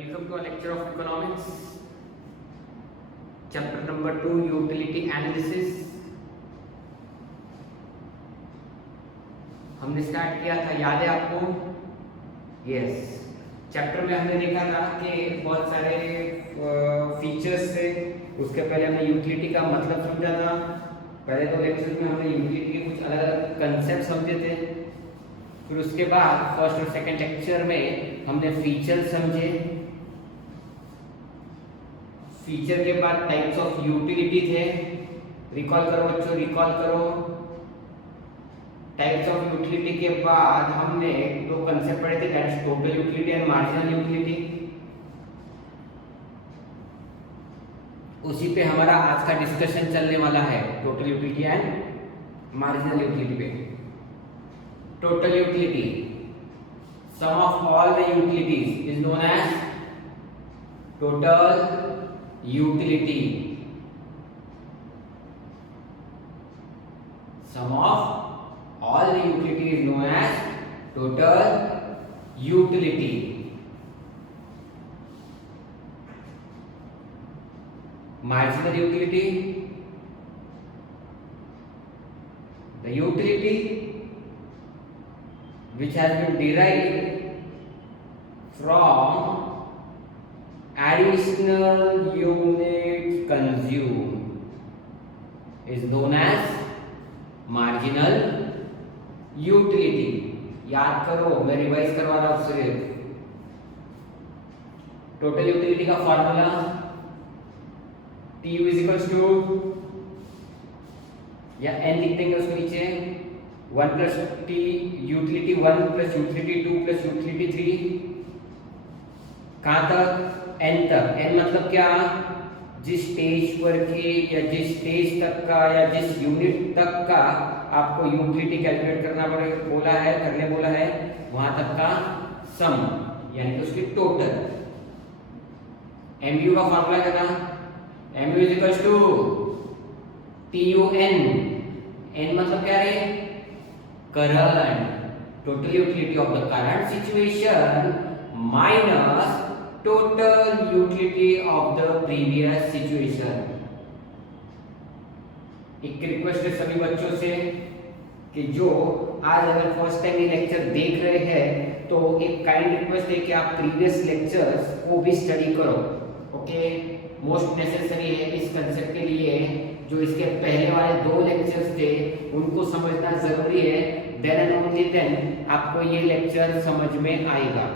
Welcome to our lecture of economics, chapter number 2, utility analysis. हमने start किया था, याद है आपको? यस। चैप्टर में हमने देखा था कि बहुत सारे फीचर्स थे। उसके पहले हमने यूटिलिटी का मतलब समझा था। पहले दो लेक्चर में हमने यूटिलिटी के कुछ अलग अलग कंसेप्ट समझे थे। फिर उसके बाद फर्स्ट और सेकंड लेक्चर में हमने फीचर समझे। फीचर के बाद टाइप्स ऑफ यूटिलिटी थे। रिकॉल करो बच्चों, रिकॉल करो। टाइप्स ऑफ यूटिलिटी के बाद हमने दो कंसेप्ट पढ़े थे, that is total utility and marginal utility. उसी पे हमारा आज का डिस्कशन चलने वाला है, total utility and marginal utility पे। Total utility, sum of all the utilities is known as total utility. Sum of all the utility is known as total utility. Marginal utility, the utility which has been derived from additional units consumed is known as marginal utility. याद करो, मैं revise करवा रहा हूं सिर्फ। Total utility का formula TU is equals to, या n लिख देंगे उसके नीचे, 1 plus T utility 1 plus utility 2 plus utility 3। कहां तक? n तक। n मतलब क्या? जिस स्टेज पर के या जिस स्टेज तक का या जिस यूनिट तक का आपको यूटिलिटी कैलकुलेट करना करने बोला है वहां तक का सम, यानी कि उसकी टोटल। MU का फॉर्मूला क्या था? MU is equals to TUN। n मतलब क्या है? Current. Total utility of the current situation minus total utility of the previous situation। एक रिक्वेस्ट है सभी बच्चों से कि जो आज अगर फर्स्ट टाइम ये लेक्चर देख रहे हैं तो एक काइंड रिक्वेस्ट है कि आप प्रीवियस लेक्चर्स को भी स्टडी करो। ओके, मोस्ट नेसेसरी है इस कंसेप्ट के लिए। जो इसके पहले वाले दो लेक्चर्स थे उनको समझना जरूरी है, देन एंड ओनली देन आपको ये लेक्चर समझ में आएगा।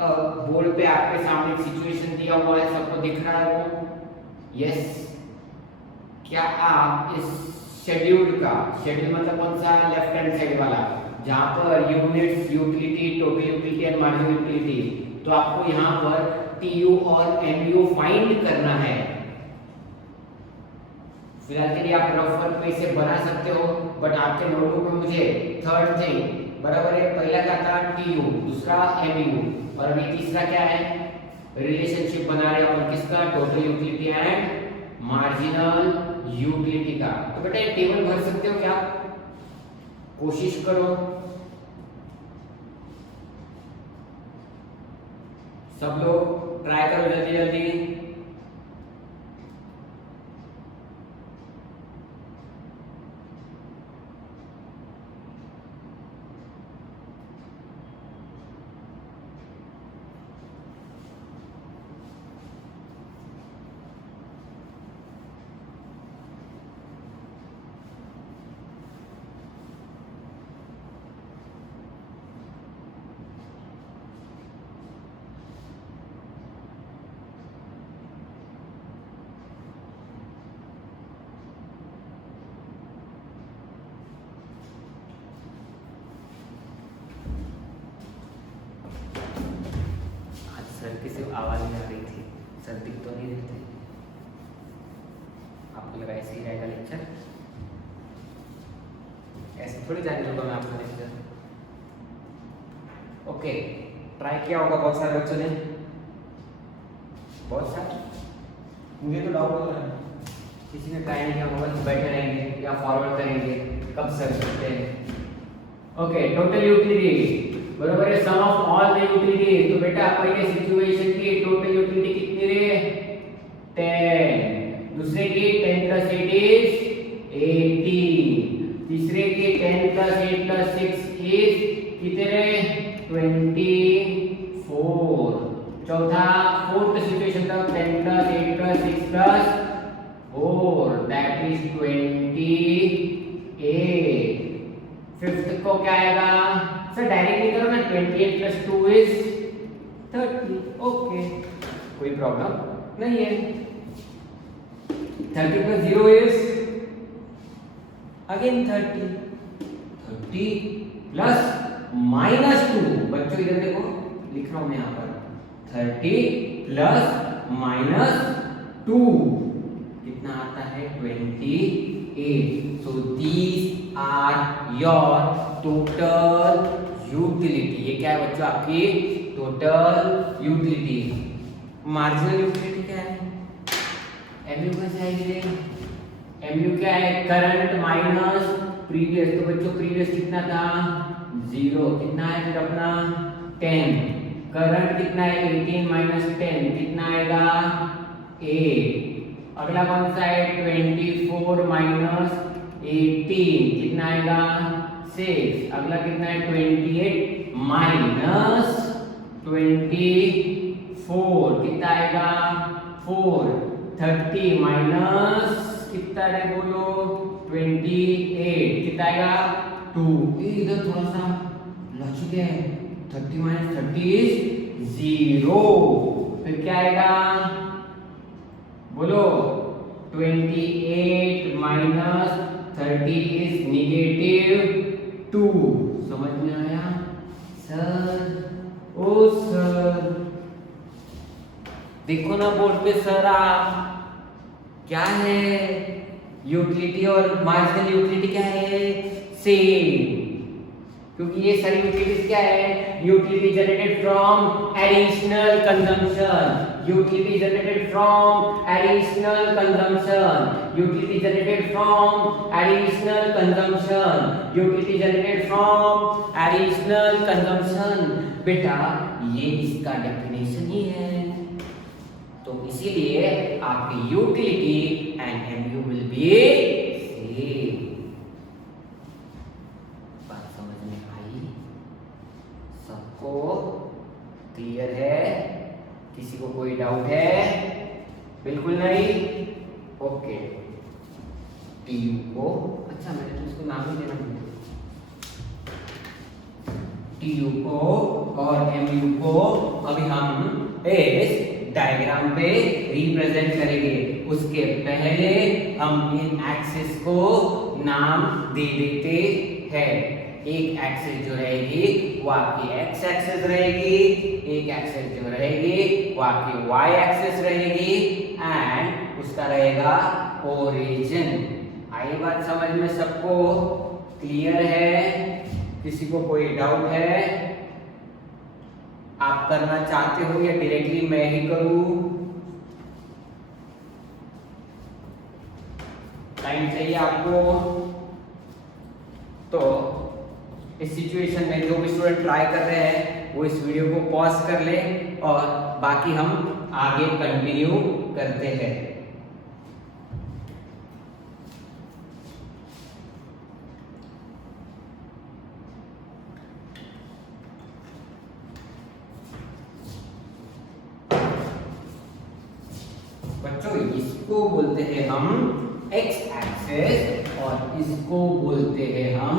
बोर्ड पे आपके सामने एक सिचुएशन दिया हुआ है, सबको दिख रहा है वो? यस। क्या आप इस शेड्यूल का, शेड्यूल मतलब कौन सा? लेफ्ट हैंड साइड वाला, जहां पर units, utility, total utility and marginal utility, तो आपको यहां पर TU और MU फाइंड करना है। फिलहाल के लिए आप रफ वर्क में इसे बना सकते हो, बट आपके नोटबुक में मुझे थर्ड थिंग बराबर है, पहला क्या था? TU, दूसरा MU, और अभी तीसरा क्या है? रिलेशनशिप बना रहे अपन किसका? Total utility and marginal utility का। तो बेटा ये टेबल भर सकते हो क्या? कोशिश करो। सब लोग ट्राई करो जल्दी जल्दी। सर की सिर्फ आवाज ही आ रही थी, सर दिख तो नहीं रहे थे। आपको लगा ऐसे ही रहेगा लेक्चर? ऐसे थोड़ी जाने दूंगा मैं आपका लेक्चर। ओके, ट्राई किया होगा बहुत सारे बच्चों ने, बहुत सारे। मुझे तो डाउट हो रहा है किसी ने ट्राई नहीं किया होगा, तो बैठे रहेंगे या फॉरवर्ड करेंगे, कब सर करते हैं। ओके, टोटल यूटिलिटी बराबर है सम ऑफ ऑल द यूटिलिटी। तो बेटा पहले सिचुएशन की टोटल यूटिलिटी कितनी रे 10, दूसरे की 10 + 8 इज 18, तीसरे की 10 + 8 + 6 इज कितने रे 24, चौथा फोर्थ सिचुएशन का 10 + 8 + 6 + 4 दैट इज 28। फिफ्थ को क्या आएगा सर डायरेक्टली करो ना 28 + 2 इज 30। ओके कोई प्रॉब्लम नहीं है। 30 + 0 इज अगेन 30, 30 प्लस -2। बच्चों इधर देखो लिख रहा हूं मैं यहां पर 30 + -2 कितना आता है 28। So these are your total utility. ये क्या है बच्चों आपकी टोटल यूटिलिटी। मार्जिनल यूटिलिटी क्या है एमयू कैसे आएगी एमयू क्या है करंट माइनस प्रीवियस। तो बच्चों प्रीवियस कितना था 0, कितना है फिर अपना 10, करंट कितना है 18 - 10 कितना आएगा 8। अगला कौन सा है 24 - 18 कितना आएगा 6। अगला कितना है 28 - 24 कितना आएगा 4। 30 माइनस कितना है बोलो 28 कितना आएगा 2। इधर थोड़ा सा लॉजिक है 30 - 30 इज 0। फिर क्या आएगा बोलो 28 - 30 इज -2। समझ में आया सर ओ सर देखो ना बोर्ड पे सर आप क्या है यूटिलिटी और मार्जिनल यूटिलिटी क्या है सेम। क्योंकि ये सारी यूटिलिटीज क्या है utility generated from additional consumption, utility generated from additional consumption, utility generated from additional consumption, utility generated from additional consumption. बेटा ये इसका डेफिनेशन ही है। तो इसीलिए आपकी utility and MU will be same. बात समझ में आई सबको क्लियर है किसी को कोई डाउट है बिल्कुल नहीं ओके। टीयू को अच्छा मैंने तो इसको नाम ही देना भूल टीयू को और एमयू को अभी हम इस डायग्राम पे रिप्रेजेंट करेंगे। उसके पहले हम इन एक्सिस को नाम दे देते हैं। एक एक्सिस जो रहेगी वो आपकी एक्स एक्सिस रहेगी, एक एक्सिस जो रहेगी वो आपकी वाई एक्सिस रहेगी एंड उसका रहेगा ओरिजिन। आई बात समझ में सबको क्लियर है? किसी को कोई डाउट है? आप करना चाहते हो या डायरेक्टली मैं ही करूं? टाइम चाहिए आपको? तो इस सिचुएशन में जो भी स्टूडेंट ट्राई कर रहे हैं वो इस वीडियो को पॉज कर ले और बाकी हम आगे कंटिन्यू करते हैं। बच्चों इसको बोलते हैं हम x एक्सिस और इसको बोलते हैं हम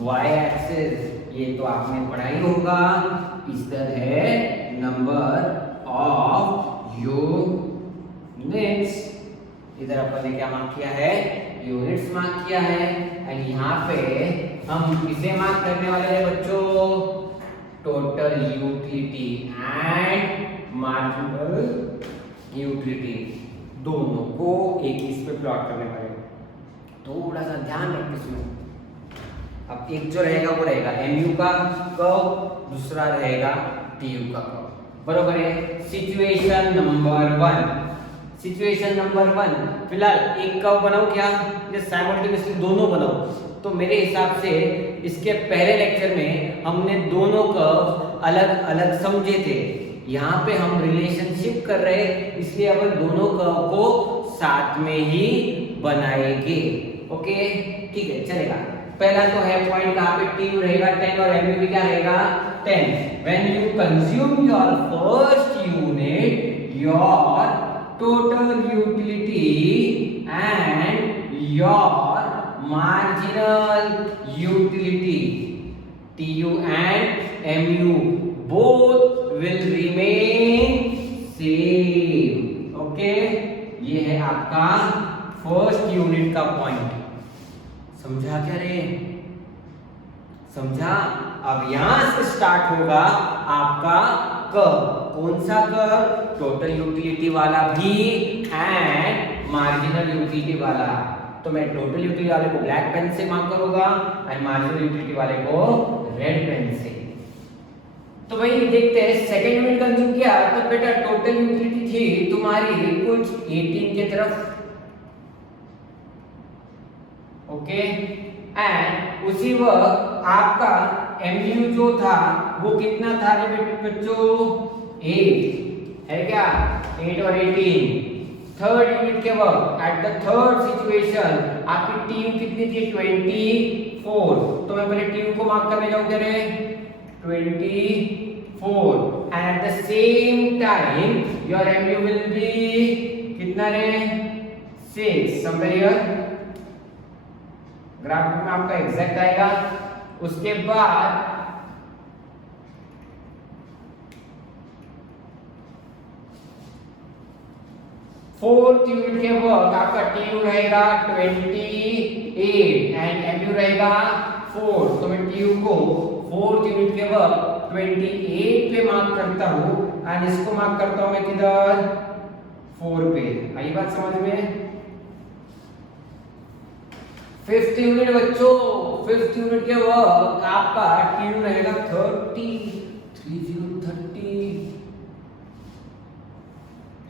y एक्सिस। ये तो आपने पढ़ा ही होगा। इधर है नंबर ऑफ यूनिट्स, इधर अपन ने क्या मार्क किया है यूनिट्स मार्क किया है। एंड यहाँ पे हम किसे मार्क करने वाले हैं बच्चों total utility and marginal utility दोनों को एक इस पे प्लॉट करने वाले। थोड़ा सा ध्यान रखना इसमें। अब एक जो रहेगा वो रहेगा एमयू का कर्व, दूसरा रहेगा टीयू का कर्व। बरोबर है। सिचुएशन नंबर 1, सिचुएशन नंबर 1 फिलहाल एक कर्व बनाओ क्या या साइमल्टेनियसली दोनों बनाओ? तो मेरे हिसाब से इसके पहले लेक्चर में हमने दोनों कर्व अलग अलग समझे थे। यहाँ पे हम रिलेशनशिप कर रहे, इसलिए अपन दोनों कर्व को साथ में ही बनाएंगे। ओके ठीक है, चलेगा। पहला तो है पॉइंट कहाँ पे टी रहेगा 10 और एमयू भी क्या रहेगा 10। When you consume your first unit, your total utility and your marginal utility, TU and MU both will remain same। Okay, ये है आपका फर्स्ट यूनिट का पॉइंट। समझा क्या रे? समझा? अब यहां से स्टार्ट होगा आपका कर्व। कौन सा कर्व? टोटल यूटिलिटी वाला भी एंड मार्जिनल यूटिलिटी वाला। तो मैं टोटल यूटिलिटी वाले को ब्लैक पेन से मार्क करूंगा एंड मार्जिनल यूटिलिटी वाले को रेड पेन से। तो भाई देखते हैं सेकंड यूनिट कंज्यूम किया तो बेटा टोटल यूटिलिटी थी तुम्हारी कुछ 18 के तरफ। ओके, एंड उसी वक्त आपका एमयू जो था वो कितना था रे बच्चों? 8 है क्या? 8 और 18। थर्ड यूनिट के वक्त एट द थर्ड सिचुएशन आपकी टीयू कितनी थी? 24। तो मैं पहले टीयू को मार्क करने जाऊं क्या रे? 24 and at the same time your MU will be कितना रे? 6। somewhere here ग्राफ में आपका एग्जैक्ट आएगा। उसके बाद फोर्थ यूनिट के वक्त आपका TU रहेगा 28 एंड MU रहेगा 4। तो मैं TU को फोर्थ यूनिट के वक्त 28 पे मार्क करता हूँ एंड इसको मार्क करता हूँ मैं किधर? 4 पे। आई बात समझ में? फिफ्थ यूनिट बच्चों, फिफ्थ यूनिट के वक्त आपका TU रहेगा 30।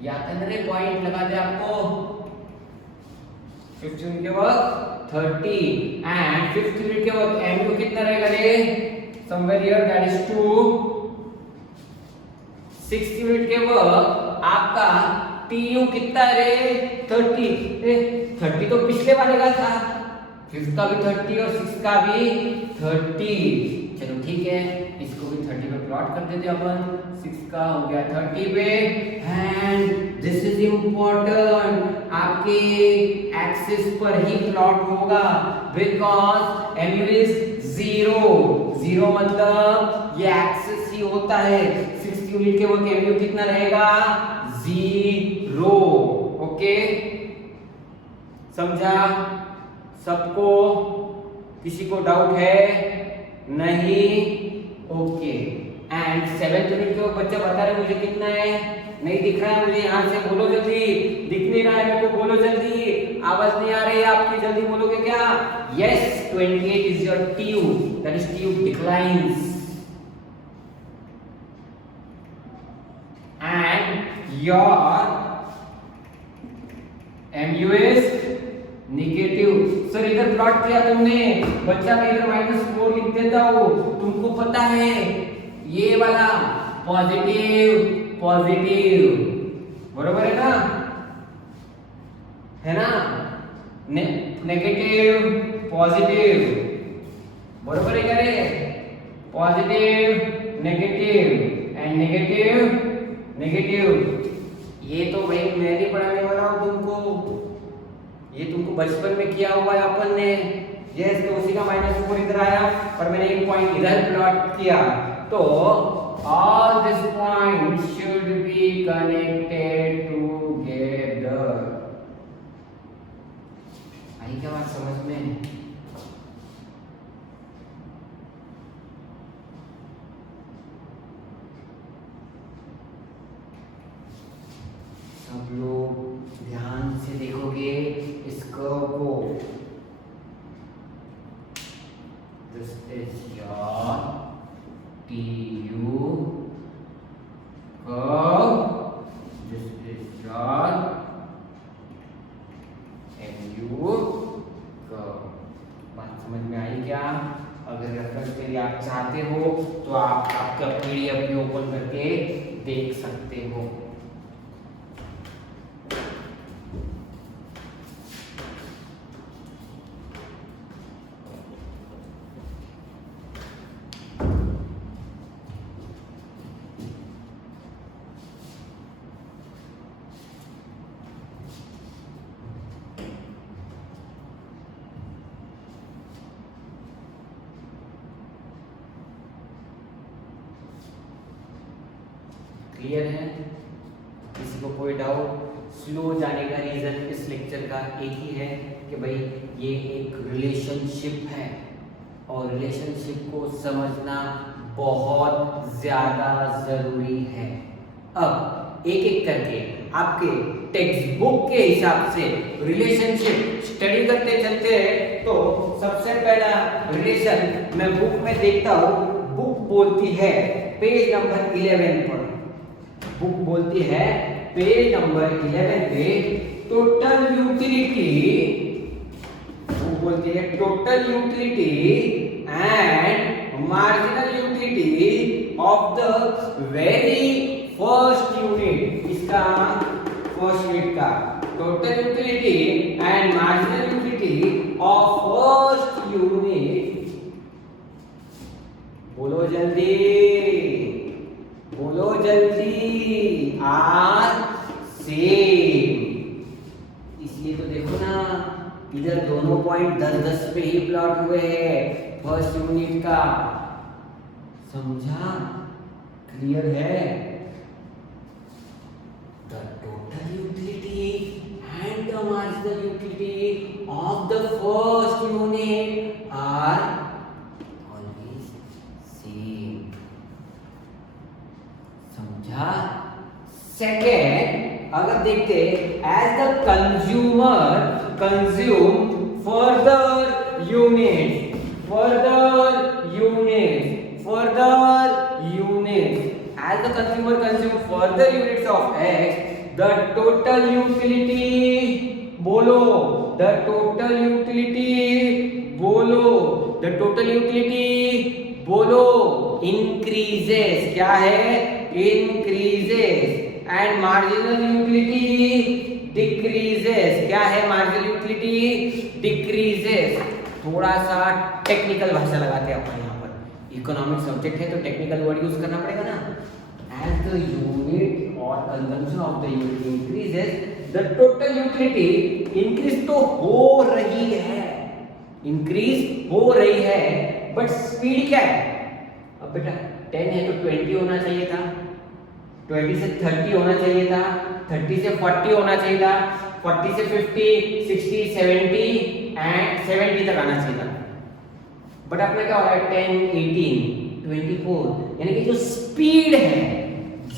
याद है ना? पॉइंट लगा दे आपको। फिफ्थ यूनिट के वक्त 30 एंड फिफ्थ यूनिट के वक्त MU कितना रहेगा रे? somewhere here that is 2। Sixth unit के वक्त आपका TU कितना रे? 30। 30 तो पिछले वाले का था, फिफ्थ का भी 30 और सिक्स्थ का भी 30। चलो ठीक है, इसको भी 30 पे प्लॉट कर देते अपन। 6 का हो गया 30 पे एंड दिस इज इम्पोर्टेंट, आपके एक्सिस पर ही प्लॉट होगा बिकॉज MU इज 0 मतलब ये एक्सिस ही होता है। 6th यूनिट के वक्त MU कितना रहेगा? 0। ओके, समझा सबको? किसी को डाउट है? नहीं? ओके। एंड 7th यूनिट के बच्चा बता रहे मुझे कितना है? नहीं दिख रहा है मुझे, यहाँ से बोलो जल्दी। दिख नहीं रहा है मेरे को, बोलो जल्दी। आवाज नहीं आ रही है आपकी, जल्दी बोलोगे क्या? Yes, 28 is your TU, that is TU declines and your MU is negative. Sir इधर प्लॉट किया तुमने, बच्चा मैं इधर -4 लिख देता हूं। तुमको पता है ये वाला पॉजिटिव बरोबर है ना? है ना? नेगेटिव पॉजिटिव बरोबर है क्या रे? Positive negative and negative. ये तो भाई मैं नहीं पढ़ाने वाला हूं तुमको, ये तुमको बचपन में किया हुआ है अपन ने। यस, तो उसी का -4 इधर आया और मैंने एक पॉइंट इधर प्लॉट किया। तो all this point should be connected together। आई क्या बात समझ में? सब लोग ध्यान से देखोगे इस कर्व को। This is your TU curve, this is your MU curve। बात समझ में आई क्या? अगर चाहते हो तो आप आपका PDF भी ओपन करके देख सकते हो। क्लियर है? किसी को कोई डाउट? स्लो जाने का रीजन इस लेक्चर का एक ही है कि भाई ये एक रिलेशनशिप है और रिलेशनशिप को समझना बहुत ज़्यादा ज़रूरी है। अब एक एक करके आपके टेक्स्ट बुक के हिसाब से रिलेशनशिप स्टडी करते चलते हैं। तो सबसे पहला रिलेशन मैं बुक में देखता हूँ, बुक बोलती है पेज नंबर 11 पर, बुक बोलती है पेज नंबर 11 पे टोटल यूटिलिटी, बुक बोलती है total utility and marginal utility of the very first unit. इसका फर्स्ट यूनिट का total utility and marginal utility of first unit. बोलो जल्दी, बोलो जल्दी। Are same. इसलिए तो देखो ना, इधर दोनों पॉइंट 10-10 पे ही प्लॉट हुए हैं फर्स्ट यूनिट का। समझा? क्लियर है? The total utility and the marginal utility of the first unit are always same. समझा? सेकेंड, अगर देखते as the consumer consume further unit, further unit, further unit, as the consumer consume further units of X, the total utility, बोलो the total utility, बोलो the total utility, बोलो increases. क्या है? Increases. And marginal utility decreases. क्या है? Marginal utility decreases. थोड़ा सा technical भाषा लगाते हैं अपन यहाँ पर, इकोनॉमिक सब्जेक्ट है तो टेक्निकल वर्ड यूज करना पड़ेगा ना। एज द यूनिट और consumption of the unit increases, the total utility increase तो हो रही है, इंक्रीज हो रही है, बट स्पीड क्या है? अब बेटा 10 है तो 20 होना चाहिए था, 20 से 30 होना चाहिए था, 30 से 40 होना चाहिए था, 40 से 50, 60, 70 एंड 70 तक आना चाहिए था। बट अपना क्या हो रहा है? 10, 18, 24। यानी कि जो स्पीड है,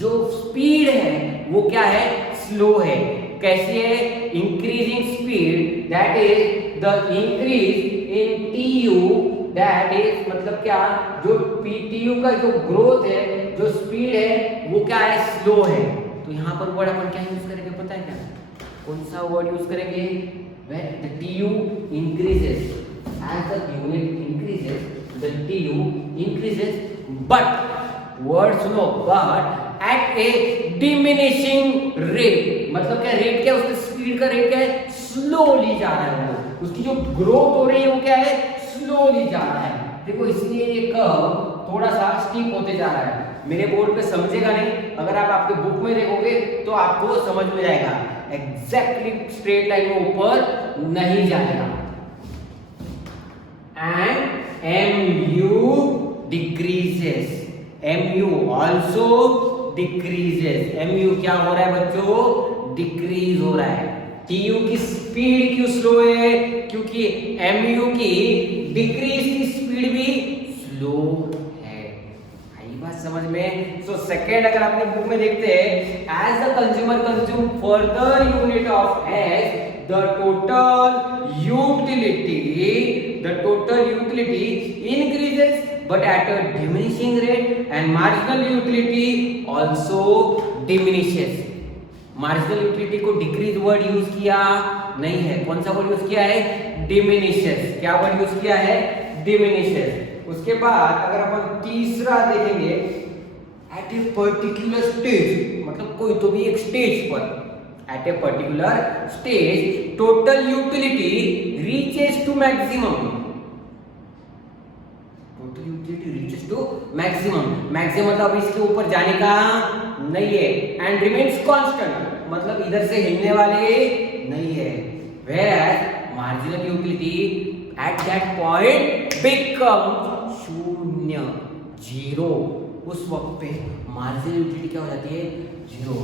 जो स्पीड है वो क्या है? स्लो है। कैसी है? Increasing speed, that is the increase in TU, that is मतलब क्या? जो पीटीयू का जो ग्रोथ है, जो स्पीड है वो क्या है? स्लो है। तो यहाँ पर वर्ड अपन क्या यूज करेंगे पता है क्या? कौन सा वर्ड यूज करेंगे? when the TU increases, as the unit increases, the TU increases, but word सुनो, but at a diminishing rate। मतलब क्या? रेट क्या? उसका स्पीड का रेट क्या है? स्लोली जा रहा है वो, उसकी जो ग्रोथ हो रही है वो क्या है? स्लोली जा रहा है। देखो इसलिए ये कर्व थोड़ा सा स्टीप होते जा रहा है। मेरे बोर्ड पे समझेगा नहीं, अगर आप आपके बुक में देखोगे तो आपको समझ में जाएगा। एग्जैक्टली स्ट्रेट लाइन में ऊपर नहीं जाएगा। And MU decreases, MU also decreases. MU क्या हो रहा है बच्चों? डिक्रीज हो रहा है। TU की स्पीड क्यों स्लो है? क्योंकि MU की डिक्रीज की स्पीड भी स्लो है। आई बात समझ में? सो सेकेंड, अगर आपने बुक में देखते हैं, as the consumer consume further unit of X, the total utility increases but at a diminishing rate and marginal utility also diminishes. Marginal utility को डिक्रीज वर्ड यूज किया नहीं है। कौन सा वर्ड यूज किया है? डिमिनिशेस। क्या वर्ड यूज किया है? डिमिनिशेस। उसके बाद अगर अपन तीसरा देखेंगे, एट ए पर्टिकुलर स्टेज, मतलब कोई तो भी एक स्टेज पर, at a particular stage total utility reaches to maximum, total utility reaches to maximum, maximum मतलब इसके ऊपर जाने का नहीं है, एंड रिमेन्स कांस्टेंट मतलब इधर से हिलने वाले नहीं है, where marginal utility at that point become शून्य, जीरो, उस वक्त पे मार्जिनल यूटिलिटी क्या हो जाती है, zero.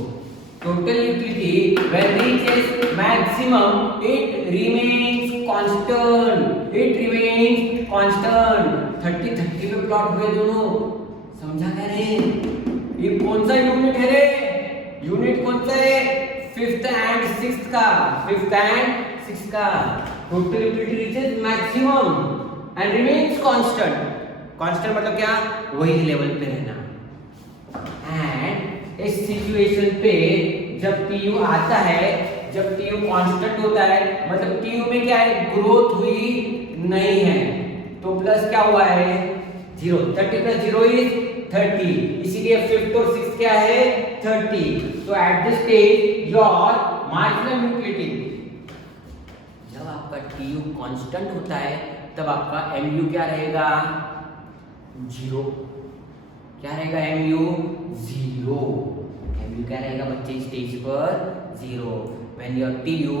Total utility when reaches maximum it remains constant, it remains constant. 30-30 में प्लॉट हुए दोनों, समझा क्या रे? ये कौन सा यूनिट है रे? यूनिट कौन सा है? 5th एंड 6th का, 5th एंड 6th का। Total utility reaches maximum and remains constant, constant मतलब क्या, वही लेवल पे रहना। एंड इस सिचुएशन पे जब टीयू आता है, जब टीयू कांस्टेंट होता है, मतलब टीयू में क्या है, ग्रोथ हुई नहीं है, तो प्लस क्या हुआ है, 0। 30 प्लस 0 इज 30, इसीलिए 5th और 6th क्या है, 30। तो at this stage your marginal utility, जब आपका टीयू कांस्टेंट होता है तब आपका एमयू क्या रहेगा, 0। क्या रहेगा, एमयू 0, एमयू क्या रहेगा बच्चे स्टेज पर, 0। When your TU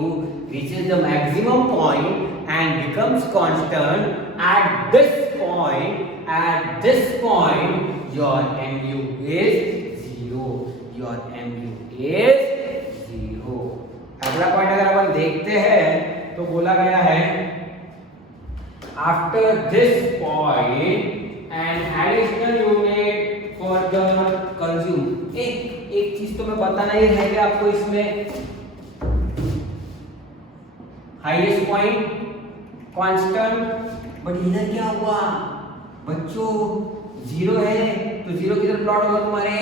reaches the maximum point and becomes constant, at this point, your MU is 0. Your MU is 0. अगला पॉइंट अगर अपन देखते हैं तो बोला गया है, after this point an additional unit further consumed। एक चीज तो मैं बताना ही रह गया आपको इसमें, हाईएस्ट पॉइंट कांस्टेंट, बट इधर क्या हुआ बच्चों, 0 है तो 0 किधर प्लॉट होगा तुम्हारे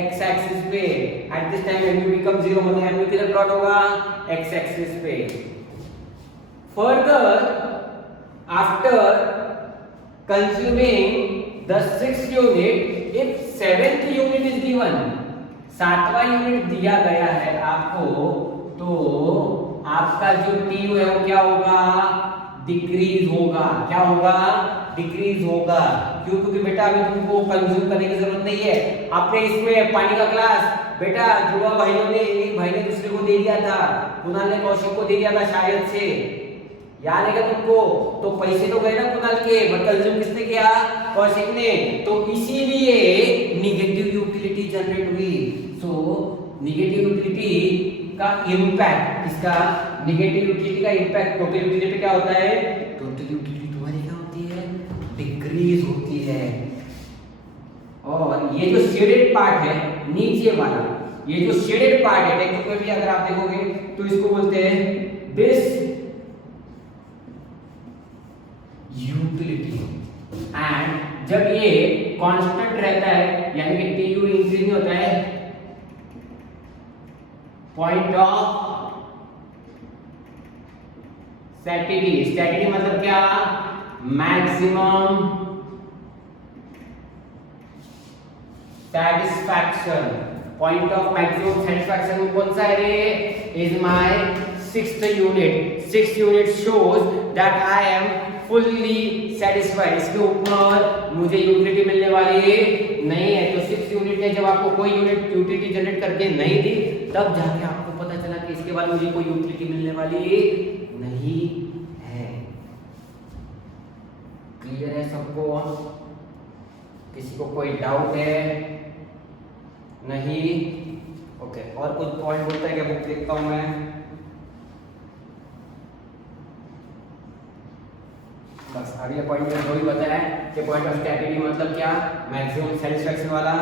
एक्स एक्सिस पे, at this time MU become 0 मतलब एमयू किधर प्लॉट होगा, एक्स एक्सिस पे। Further after consuming the 6th unit, if 7th unit is given, 7वां यूनिट दिया गया है आपको, तो आपका जो टीयू है वो क्या होगा, डिक्रीज होगा। क्या होगा, डिक्रीज होगा। क्यों? क्योंकि बेटा अभी तुमको कंज्यूम करने की जरूरत नहीं है। आपने इसमें पानी का ग्लास बेटा जुड़वा भाइयों ने, एक भाई ने दूसरे को दे दिया था, कुणाल ने कौशिक को दे दिया था शायद से, याद है क्या तुमको? तो पैसे तो गए ना कुणाल के, बट कंज्यूम किसने किया, कौशिक ने। तो इसीलिए निगेटिव यूटिलिटी जनरेट हुई। सो निगेटिव यूटिलिटी का इंपैक्ट, इसका नेगेटिव यूटिलिटी का इंपैक्ट टोटल यूटिलिटी पे क्या होता है, टोटल यूटिलिटी तुम्हारी क्या होती है, डिक्रीज होती है। और ये जो शेडेड पार्ट है नीचे वाला, ये जो शेडेड पार्ट है टेक्निक में भी अगर आप देखोगे तो इसको बोलते हैं दिस यूटिलिटी। एंड जब ये कांस्टेंट रहता है यानी कि टीयू इंक्रीज नहीं होता है, पॉइंट ऑफ सैटिस्फैक्शन, सैटिस्फैक्शन मतलब क्या, maximum satisfaction. Point of maximum satisfaction कौन सा है रे, is my 6th unit. 6th unit shows that I am fully satisfied. इसके ऊपर मुझे यूटिलिटी मिलने वाली नहीं है। तो 6th यूनिट ने जब आपको कोई यूटिलिटी जनरेट करके नहीं दी, तब जाके आपको पता चला कि इसके बाद मुझे कोई यूटिलिटी मिलने वाली नहीं है। क्लियर है सबको? किसी को कोई डाउट है? नहीं? ओके, और कुछ पॉइंट बोलता है क्या, बुक देखता हूं मैं। बस अगले पॉइंट में वही बताया कि पॉइंट ऑफ स्टैबिलिटी मतलब क्या, मैक्सिमम सेटिस्फैक्शन वाला,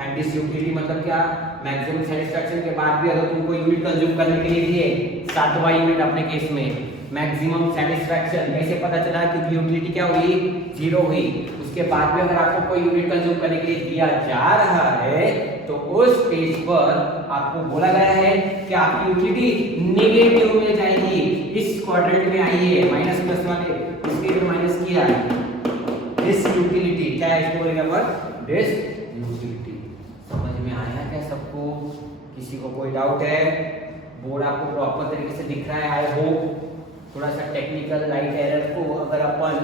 एंड दिस यूटिलिटी मतलब क्या, मैक्सिमम सेटिस्फैक्शन के बाद भी अगर तुमको यूनिट कंज्यूम करने के लिए दिए, 7वां यूनिट अपने केस में मैक्सिमम सेटिस्फैक्शन कैसे पता चला, क्योंकि यूटिलिटी क्या हुई, 0 हुई। उसके बाद भी अगर आपको कोई यूनिट कंज्यूम करने के लिए दिया जा रहा है तो उस स्टेज पर आपको बोला गया है कि आपकी यूटिलिटी नेगेटिव में जाएगी। इस क्वाड्रेंट में आई है माइनस प्लस वाले, इसके लिए माइनस किया है, दिस यूटिलिटी, क्या है इसको बोलेंगे अपन, दिस यूटिलिटी। समझ में आया क्या सबको? किसी को कोई डाउट है? बोर्ड आपको प्रॉपर तरीके से दिख रहा है आई होप। थोड़ा सा टेक्निकल लाइट एरर को अगर अपन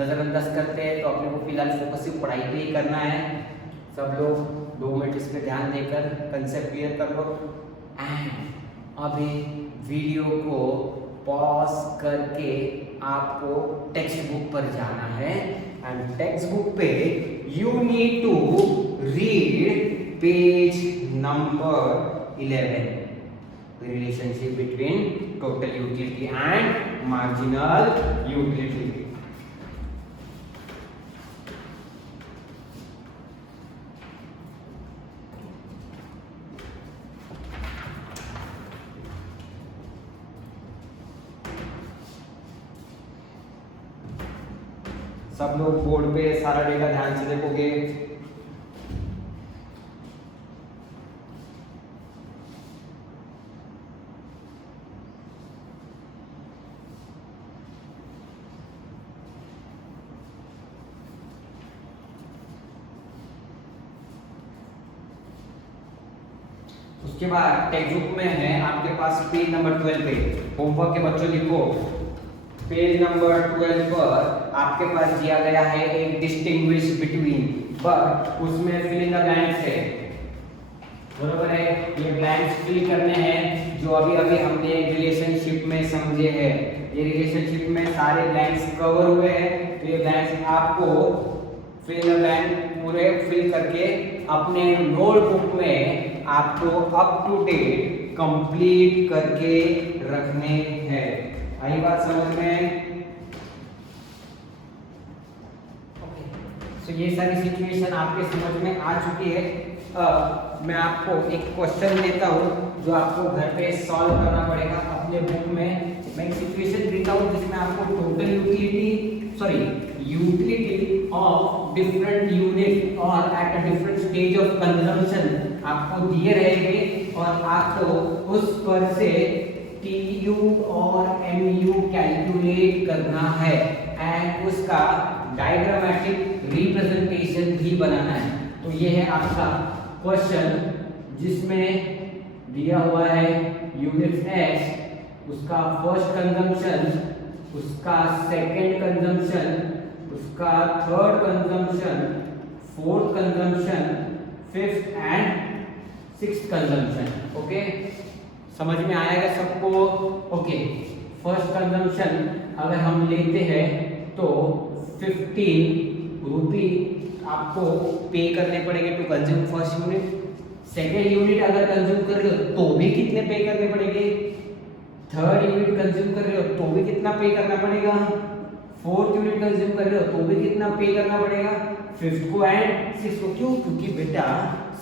नजरअंदाज करते हैं तो अपने को फिलहाल फोकस सिर्फ पढ़ाई पे ही करना है। सब लोग 2 मिनट इस पे ध्यान देकर कंसेप्ट क्लियर कर लो। एंड अभी वीडियो को पॉज करके आपको टेक्स्ट बुक पर जाना है एंड टेक्स्ट बुक पे you need to read page number 11, relationship between total utility and marginal utility। सब लोग बोर्ड पे सारा डेटा ध्यान से देखोगे। उसके बाद टेक्स्ट बुक में है आपके पास पेज नंबर 12 पे होमवर्क के बच्चों लिखो। पेज नंबर 12 पर आपके पास दिया गया है एक डिस्टिंग्विश बिटवीन, बट उसमें फिल इन द ब्लैंक्स है, बरोबर है। ये ब्लैंक्स फिल करने हैं जो अभी अभी हमने रिलेशनशिप में समझे हैं। ये रिलेशनशिप में सारे ब्लैंक्स कवर हुए हैं, तो ये ब्लैंक्स आपको फिल इन द ब्लैंक पूरे फिल करके अपने नोटबुक में आपको अप टू डेट कंप्लीट करके रखने हैं। आई बात समझ में? तो ये सारी सिचुएशन आपके समझ में आ चुकी है। अब मैं आपको एक क्वेश्चन देता हूँ जो आपको घर पे सॉल्व करना पड़ेगा अपने बुक में। मैं एक सिचुएशन देता हूँ जिसमें आपको total utility of different unit और at a different stage of consumption आपको दिए रहेंगे और आपको उस पर से TU और MU कैलकुलेट करना है एंड उसका डायग्रामेटिक रिप्रेजेंटेशन भी बनाना है। तो ये है आपका क्वेश्चन जिसमें दिया हुआ है यूनिट X, उसका फर्स्ट कंजम्पशन, उसका सेकंड कंजम्पशन, उसका third consumption, fourth consumption, fifth and sixth consumption. Okay, समझ में आएगा सबको? ओके, फर्स्ट कंजम्पशन अगर हम लेते हैं तो 15 रुपी आपको पे करने पड़ेंगे to consume first unit. Second unit अगर कंज्यूम कर रहे हो तो भी कितने पे करने पड़ेंगे? थर्ड यूनिट कंज्यूम कर रहे हो तो भी कितना पे करना पड़ेगा? फोर्थ यूनिट कंज्यूम कर रहे हो तो भी कितना पे करना पड़ेगा? फिफ्थ को एंड सिक्स्थ को। क्यों? क्योंकि बेटा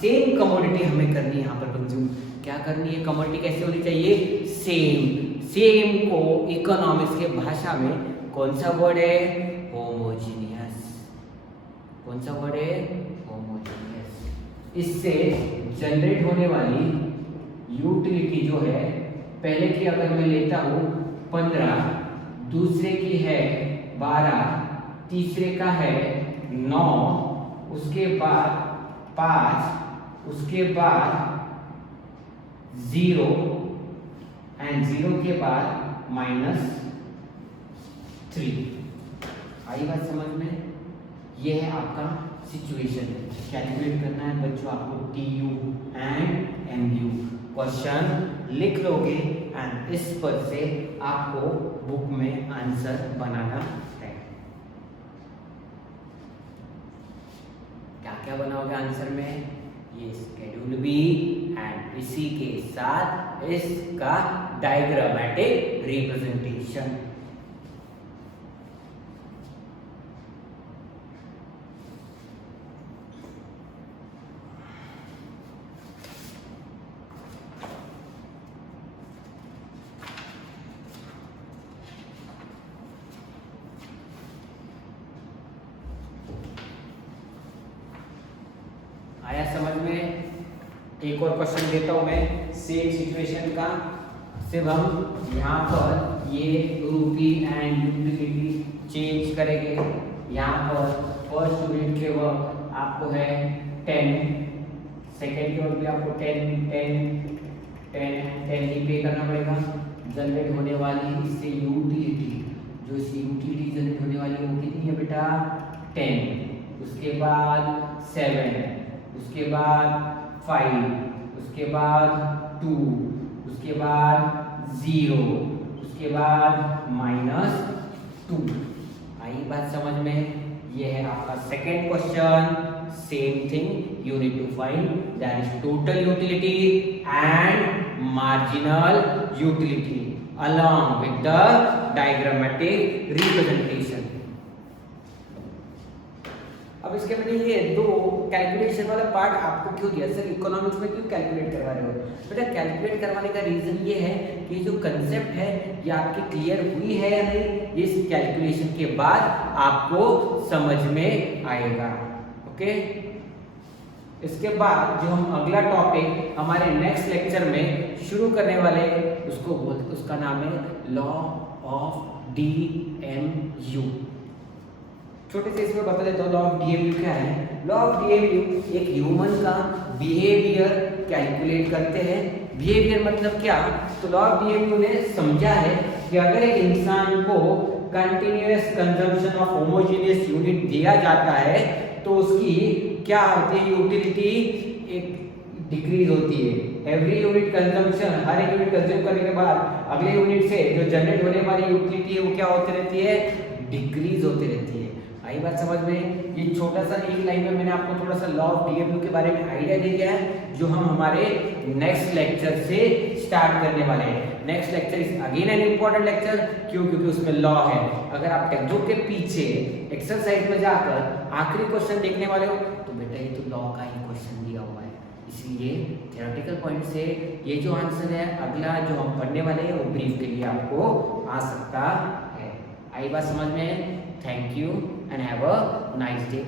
सेम कमोडिटी हमें करनी है यहाँ पर कंज्यूम। क्या करनी है? कमोडिटी कैसे होनी चाहिए? सेम को इकोनॉमिक्स के भाषा में कौन सा वर्ड है? होमोजीनियस। कौन सा वर्ड है? होमोजीनियस। इससे जनरेट होने वाली यूटिलिटी जो है, पहले की अगर मैं लेता हूँ 15, दूसरे की है 12, तीसरे का है 9, उसके बाद 5, उसके बाद 0 एंड 0 के बाद -3। आई बात समझ में? ये है आपका सिचुएशन। कैलकुलेट करना है बच्चों आपको TU एंड MU। क्वेश्चन लिख लोगे एंड इस पर से आपको बुक में आंसर बनाना है। क्या क्या बनाओगे आंसर में? ये स्केड्यूल भी एंड इसी के साथ इसका डायग्रामेटिक रिप्रेजेंटेशन। आया समझ में? एक और क्वेश्चन देता हूं मैं सेम सिचुएशन का। सिर्फ हम यहाँ पर ये रूपी एंड यूटिलिटी चेंज करेंगे। यहाँ पर फर्स्ट यूनिट के वक्त आपको है 10, सेकेंड के वक्त भी आपको 10 ही पे करना पड़ेगा। जनरेट होने वाली इससे यूटिलिटी, जो इससे यूटिलिटी जनरेट होने वाली है वो कितनी है बेटा 10, उसके बाद 7, उसके बाद 5, उसके बाद 2, उसके बाद 0, उसके बाद -2। आई बात समझ में? ये है आपका second question. Same thing you need to find that is total utility and marginal utility along with the diagrammatic representation। अब इसके मैंने ये दो कैलकुलेशन वाला पार्ट आपको क्यों दिया सर, इकोनॉमिक्स में क्यों कैलकुलेट करवा रहे हो? बेटा कैलकुलेट करवाने का रीजन ये है कि जो कंसेप्ट है ये आपकी क्लियर हुई है या नहीं, इस कैलकुलेशन के बाद आपको समझ में आएगा। ओके, इसके बाद जो हम अगला टॉपिक हमारे नेक्स्ट लेक्चर में शुरू करने वाले उसका नाम है लॉ ऑफ डीएमयू। छोटे से इसमें बता देता हूँ लॉ ऑफ डीएमयू क्या है। लॉ ऑफ डीएमयू एक ह्यूमन का बिहेवियर कैलकुलेट करते हैं। बिहेवियर मतलब क्या? तो लॉ ऑफ डीएमयू ने समझा है कि अगर एक इंसान को continuous consumption of homogeneous unit दिया जाता है तो उसकी क्या होती है, यूटिलिटी एक डिक्रीज होती है। एवरी यूनिट कंजम्पशन, हर एक यूनिट कंज्यूम करने के बाद अगले यूनिट से जो जनरेट होने वाली यूटिलिटी है वो क्या होती रहती है, डिक्रीज होती रहती है। आई बात समझ में? ये छोटा सा एक लाइन में मैंने आपको थोड़ा सा लॉ ऑफ डीएमयू के बारे में आइडिया दे दिया है, जो हम हमारे नेक्स्ट लेक्चर से स्टार्ट करने वाले हैं। Next lecture is again an important lecture, क्यों? क्योंकि उसमें लॉ है। अगर आप टेक्स्ट बुक के पीछे एक्सरसाइज में जाकर आखिरी क्वेश्चन देखने वाले हो तो बेटा ये तो लॉ का ही क्वेश्चन दिया हुआ है, इसलिए थ्योरेटिकल पॉइंट से ये जो आंसर है अगला जो हम पढ़ने वाले हैं वो ब्रीफ के लिए आपको आ सकता है। आई बात समझ में? Thank you and have a nice day.